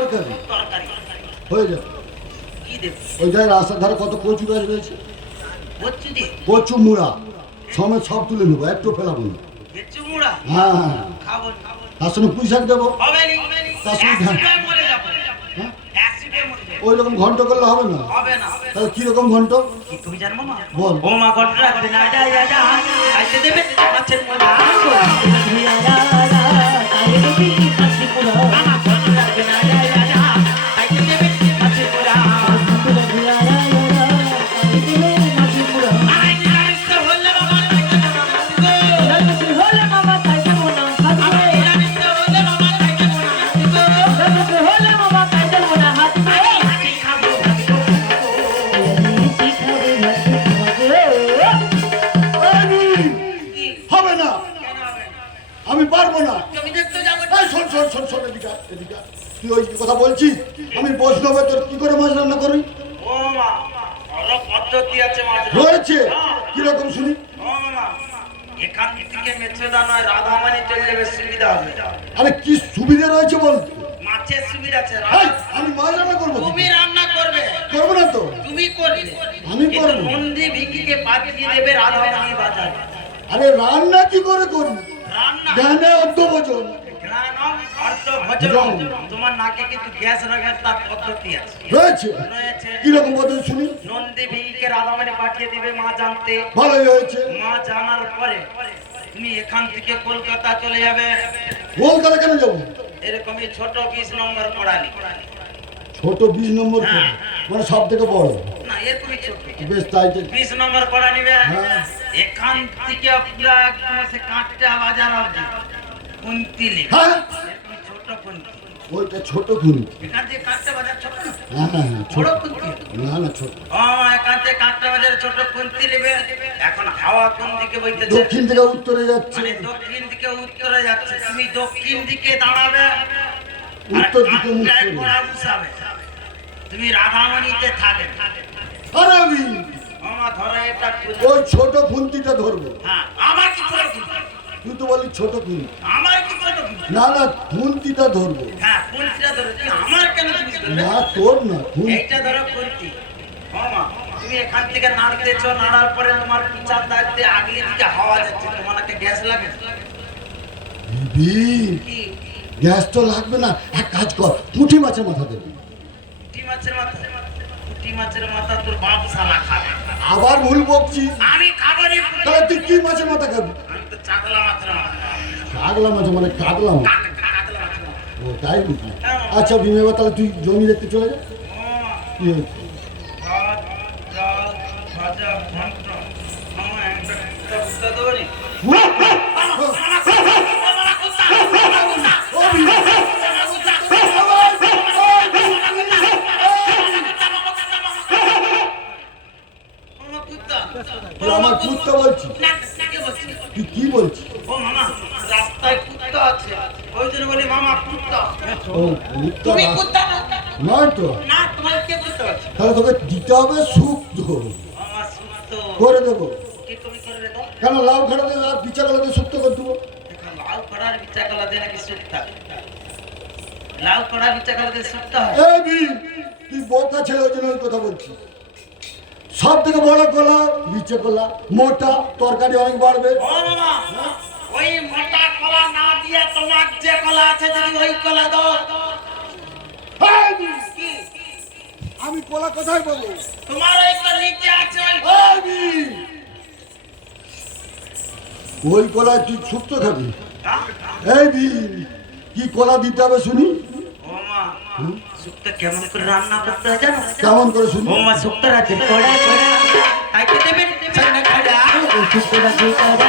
তরকারি? হয়ে যাবে। ওই জায়গায় রাস্তার ধারে কত কচু গাছ রয়েছে? কচু মুড়া। সমেত সব তুলে নেব একটু ফেলাবো না। মুড়া? হ্যাঁ হ্যাঁ। তার সঙ্গে পুঁই শাক দেবো তার সঙ্গে হ্যাঁ? ওই রকম ঘন্ট করলে হবে না? হবে না। তাহলে কীরকম ঘন্ট? কি তুমি জানো বল। ও মা দেবে। শোন শোন শোন এদিকে এদিকে তুই ওই কথা বলছিস? আমি বৈষ্ণবে তোর কি করে মাছ রান্না করি ও মা ভালো পদ্ধতি আছে মাছ রয়েছে। কীরকম শুনি? এখান থেকে মেছেদা নয় রাধামানি চলে যাবে সুবিধা হবে। আরে কি সুবিধে রয়েছে বল? মাছের সুবিধা আছে আমি মাছ রান্না করব কি? তুমি রান্না করবে। করব না তো? তুমি করবে। আমি করব। নন্দী ভিকিকে পাঠিয়ে দেবে রাধামানি বাজার। আরে রান্না কি করে করবি? রান্না। অর্ধ ভজন তোমার নাকে কিন্তু গ্যাস রাখার তার পদ্ধতি আছে। রয়েছে। রয়েছে। কীরকম পদ্ধতি শুনি? নন্দী ভিকিকে রাধামানি পাঠিয়ে দিবে মা জানতে। ভালোই হয়েছে। মা জানার পরে তুমি এখান থেকে কলকাতা চলে যাবে। কলকাতা কেন যাব? এরকমই ছোট বিশ নম্বর পড়ালি ছোট বিশ নম্বর হ্যাঁ। মানে সব থেকে বড়। না এরকমই ছোট। বেশ তাই বিশ নম্বর পড়া নিবে হ্যাঁ। এখান থেকে পুরা একদম সে কাঁচটা বাজার অবধি। কুন্তি নেবে হ্যাঁ? এরকম ছোট কুন্তি। ওইটা ছোট খুনি এখান থেকে কাঁচটা বাজার ছোট না? হ্যাঁ হ্যাঁ হ্যাঁ, ছোট। কুন্তি। না না ছোট। ও এখান থেকে বাজার ছোট কুন্তি নেবে। এখন হাওয়া কোন দিকে বইতেছে? দক্ষিণ থেকে উত্তরে যাচ্ছে। মানে দক্ষিণ দিকে উত্তরে যাচ্ছে। তুমি দক্ষিণ দিকে দাঁড়াবে। উত্তর দিকে তুমি রাধামণিতে থাকবে। আরে আমি আমার ধরো এটা ওই ছোট খুন্তিটা ধরবো। হ্যাঁ আমার? তুই তো বলি ছোট খুন্তি আমার কি ছোট? না না খুন্তিটা ধরবো। হ্যাঁ কোনটা ধরো। তুমি আমার কেন না তোর না এইটা ধরো মামা তুমি এখান থেকে নাড়তেছো নাড়ার পরে তোমার পিছার আগলি দিকে হাওয়া যাচ্ছে তোমাকে গ্যাস লাগে? দিদি গ্যাস তো লাগবে না। এক কাজ কর পুঁটি মাছের মাথা দেবে পুঁটি মাছের মাথা? পুঁটি মাছের মাথা তোর বাপ সালা খাবে। আবার ভুল বকছি আমি খাবারই তাহলে তুই কি মাছের মাথা খাবি? কাগলা মাছ মানে মাছ কাকলা মাথা ও তাই আচ্ছা বিমে তাহলে তুই জমি দেখতে চলে যা। তুই আমার কুত্তা বলছিস? তুই কি বলছিস? ও মামা রাস্তায় কুত্তা আছে। ওই জন্য বলি মামা কুত্তা। ও কুত্তা তুমি কুত্তা না। তো। না তোমার কে বুঝতে পারছি তাহলে তোকে দিতে হবে সুস্থ করে দেবো। কেন লাউ খাড়া দেবে আর বিচার গলাতে শুক্তো করে দেবো? লাউ কড়ার বিচা কলা দিয়ে নাকি সুক্তা লাউ কড়া বিচা কলা দিয়ে হয়। এই তুই বোকা ছেলে ওই জন্য কথা বলছিস সব থেকে বড় কলা নিচে কলা মোটা তরকারি অনেক বাড়বে। ওই মোটা কলা না দিয়ে তোমার যে কলা আছে যদি ওই কলা দাও। আমি কলা কোথায় পাবো? তোমার ওই কলা নিচে আছে ওই ওই কলা তুই শুক্তো খাবি? এই কি কলা দিতে হবে শুনি? ও মা। শুক্তো কেমন করে রান্না করতে হয় জানো কেমন করে শুনি ও মা শুক্তো রাখবে কড়া কড়া খাইতে দেবেন সামনে খাড়া মামা শুক্তো রাখবে কড়া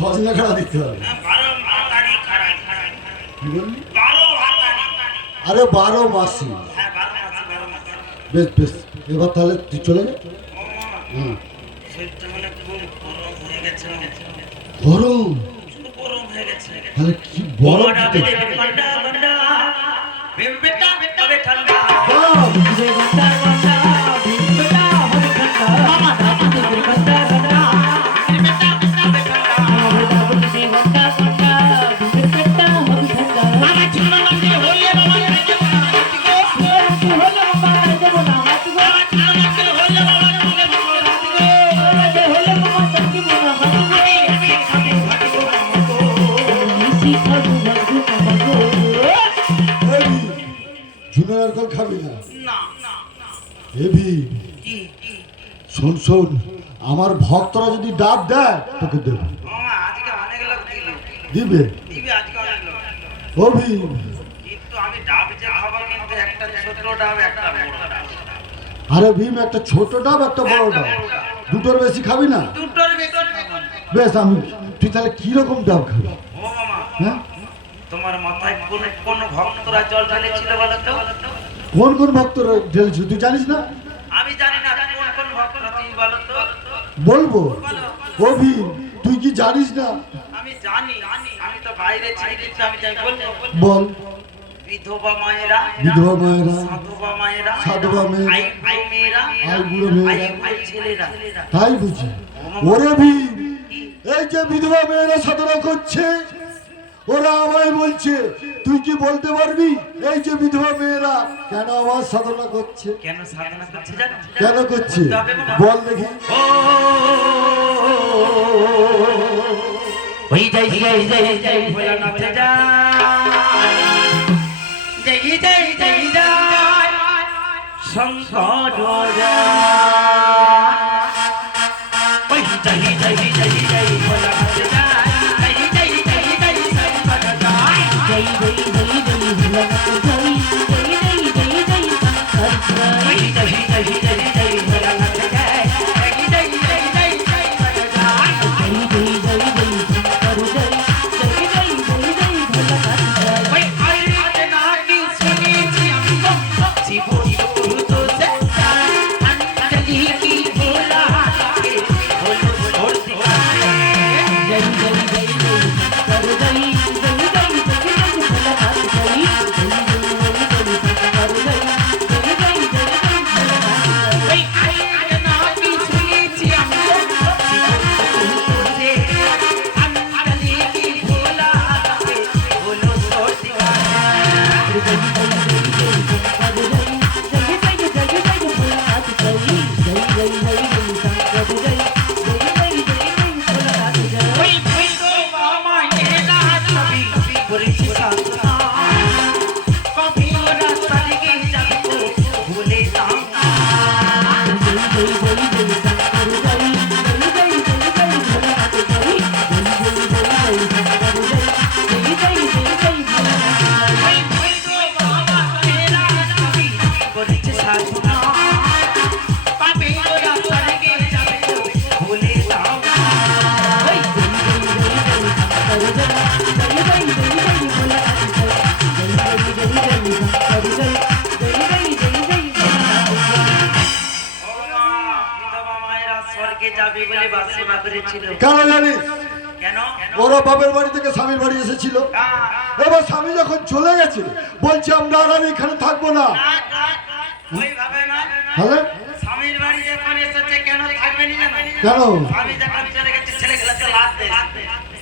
সজনা খাড়া দিতে হবে। কি বললি? আরে বারো মাসি। বেশ বেশ। এবার তাহলে তুই চলে যা। হুম। গরম? হয়ে তাহলে কি বড়া ঠান্ডা কি শোন শোন, আমার ভক্তরা যদি ডাব দেয়, তোকে দেবে। দিবে? আরে ভীম, একটা ছোট ডাব, একটা বড় ডাব। দুটোর বেশি খাবি না? বেশি, আমি তুই তাহলে কীরকম ডাব খাবি? হ্যাঁ? তোমার মাথায় কোন ভক্তরা জল ঢেলেছিল বলো তো? কোন কোন ভক্তরা ঢেলেছি তুই জানিস না? আমি জানি না কোন কোন ভক্তরা তুমি বলো তো বলব। অভি তুই কি জানিস না? আমি জানি আমি তো বাইরে ছিলি কিন্তু আমি বলব বল। বিধবা মায়েরা বিধবা মায়েরা সাধুবা মায়েরা সাধুবা মেয়েরা, আই আই মেয়েরা আই বুড়ো মেয়েরা। আই ছেলেরা। তাই বুঝি। ওরে ভীম এই যে বিধবা মেয়েরা সাধনা করছে ওরা আমায় বলছে তুই কি বলতে পারবি এই যে বিধবা মেয়েরা কেন আমার সাধনা করছে কেন সাধনা করছে জানো কেন করছে। বল দেখি ও ওই যাই যাই যাই যাই ভোলানাথে যাই যাই যাই যাই যাই শঙ্কর ওই যাই ওই করেছিল কেন জানিস? কেন? ওরা বাপের বাড়ি থেকে স্বামীর বাড়ি এসেছিল। এবার স্বামী যখন চলে গেছে বলছে আমরা আর এখানে থাকব না।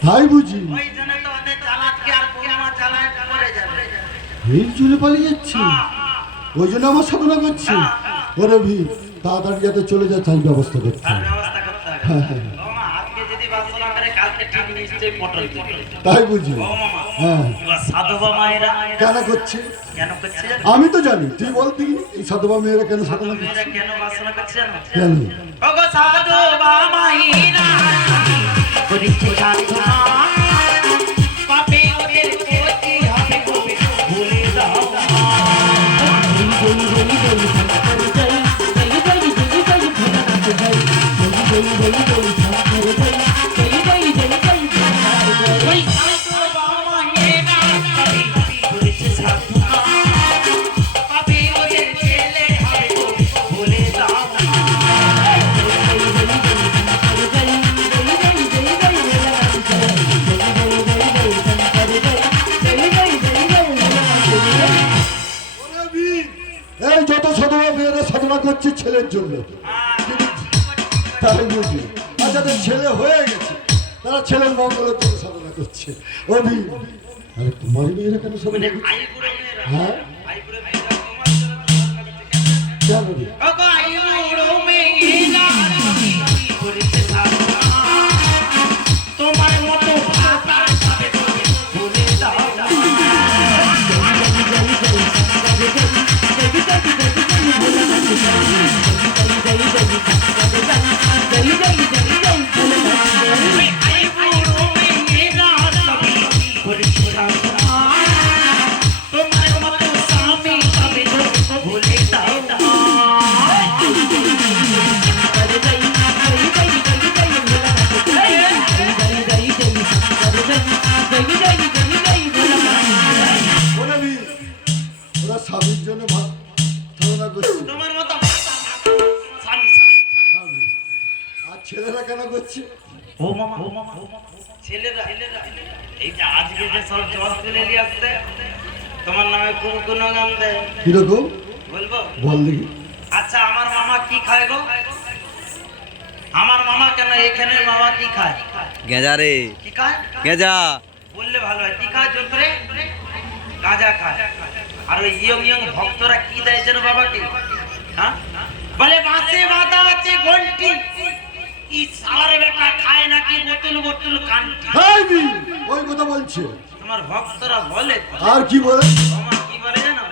তাই বুঝি। পালিয়ে যাচ্ছে। ওই জন্য আমার সাধনা করছে। ওরে ভি তাড়াতাড়ি যাতে চলে যাচ্ছে আমি ব্যবস্থা করতে। হ্যাঁ, হ্যাঁ। ও মা, আজকে যদি বাসনা করে কালকে ঠিক নিশ্চয়ই পটল দিবে। তাই বুঝি হ্যাঁ। কেন করছে? আমি তো জানি তুই বল দেখি এই সাধবা মেয়েরা কেন সাধনা করছে? কেন ছেলের জন্য। তাই বুঝি আর যাদের ছেলে হয়ে গেছে, তারা ছেলের মঙ্গলের জন্য সাধনা করছে। অভি, আরে তোমার মেয়েরা কেন সাধনা হ্যাঁ? কীরকম বল দেখি। আচ্ছা আমার মামা কি খায় গো? আমার মামা কেন এখানে মামা কি খায়? গেঁজা রে। কি খায়? গেঁজা। বললে ভালো হয়। কি খায় গাঁজা খায়। আর ওই ইয়ং ইয়ং ভক্তরা কি দেয় যেন বাবাকে? হ্যাঁ? বলে বাঁশে বাঁধা আছে ঘন্টি। কি সালার বেটা খায় নাকি বোতল বোতল কান্টি ওই কথা বলছে। তোমার ভক্তরা বলে। আর কি বলে? মামা কি বলে জানো?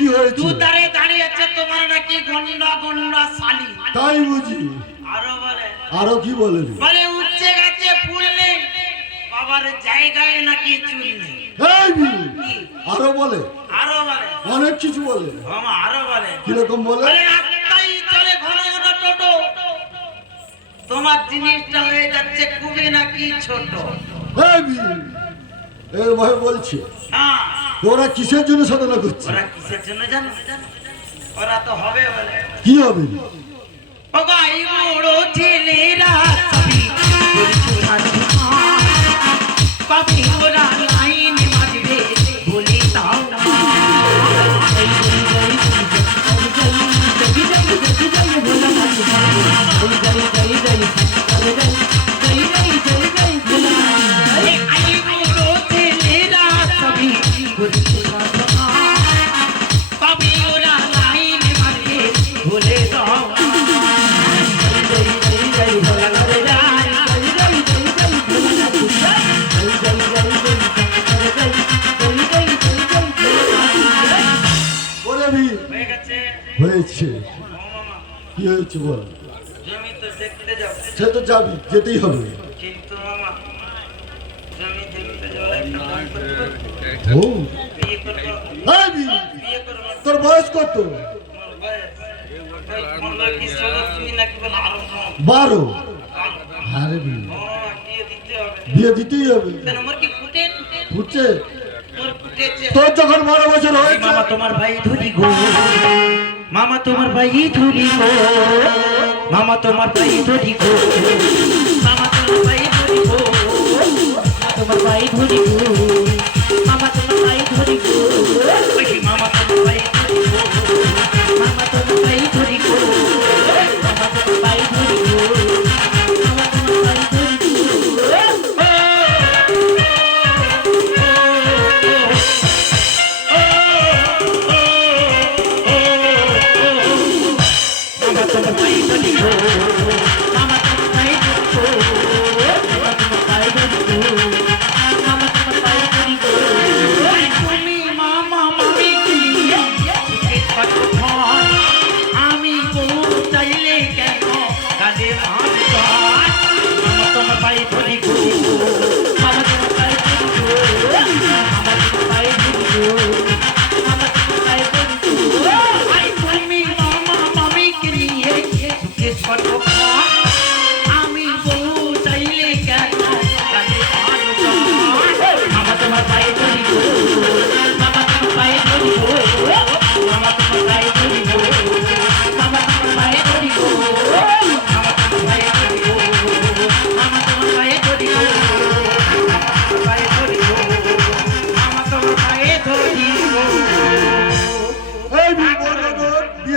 কি হয়েছে? দুধারে দাঁড়িয়ে আছে তোমার নাকি গন্ডা গন্ডা শালি। তাই বুঝি। আরও বলে। আরও কি বলে বলে উচ্চে গাছে ফুল নেই। বাবার জায়গায় নাকি চুল নেই। আরও বলে। আরও বলে। অনেক কিছু বলে। আরও বলে। কীরকম বলে? রাস্তায় চলে ঘন ঘন টোটো। তোমার জিনিসটা হয়ে যাচ্ছে খুবই নাকি ছোট। এই ভয় বলছে। হ্যাঁ। ওরা কিসের জন্য সাধনা করছে ওরা কিসের জন্য জানো ওরা তো হবে বলে কি হবে ছেলেরা। কবে ওরা লাইনে বাজবে বলে দাও না। আরে কি হয়েছে বল সে তো যাবি যেতেই হবে। ও। তোর বয়স কত? বারো। আরে বিয়ে। দিতেই হবে। ফুটছে। তোর যখন বারো বছর হয়েছে তোমার ভাই ধরি গো। মামা তোমার ভাই ধরি গো। মামা তোমার ভাই ধরি গো। মিক্স করব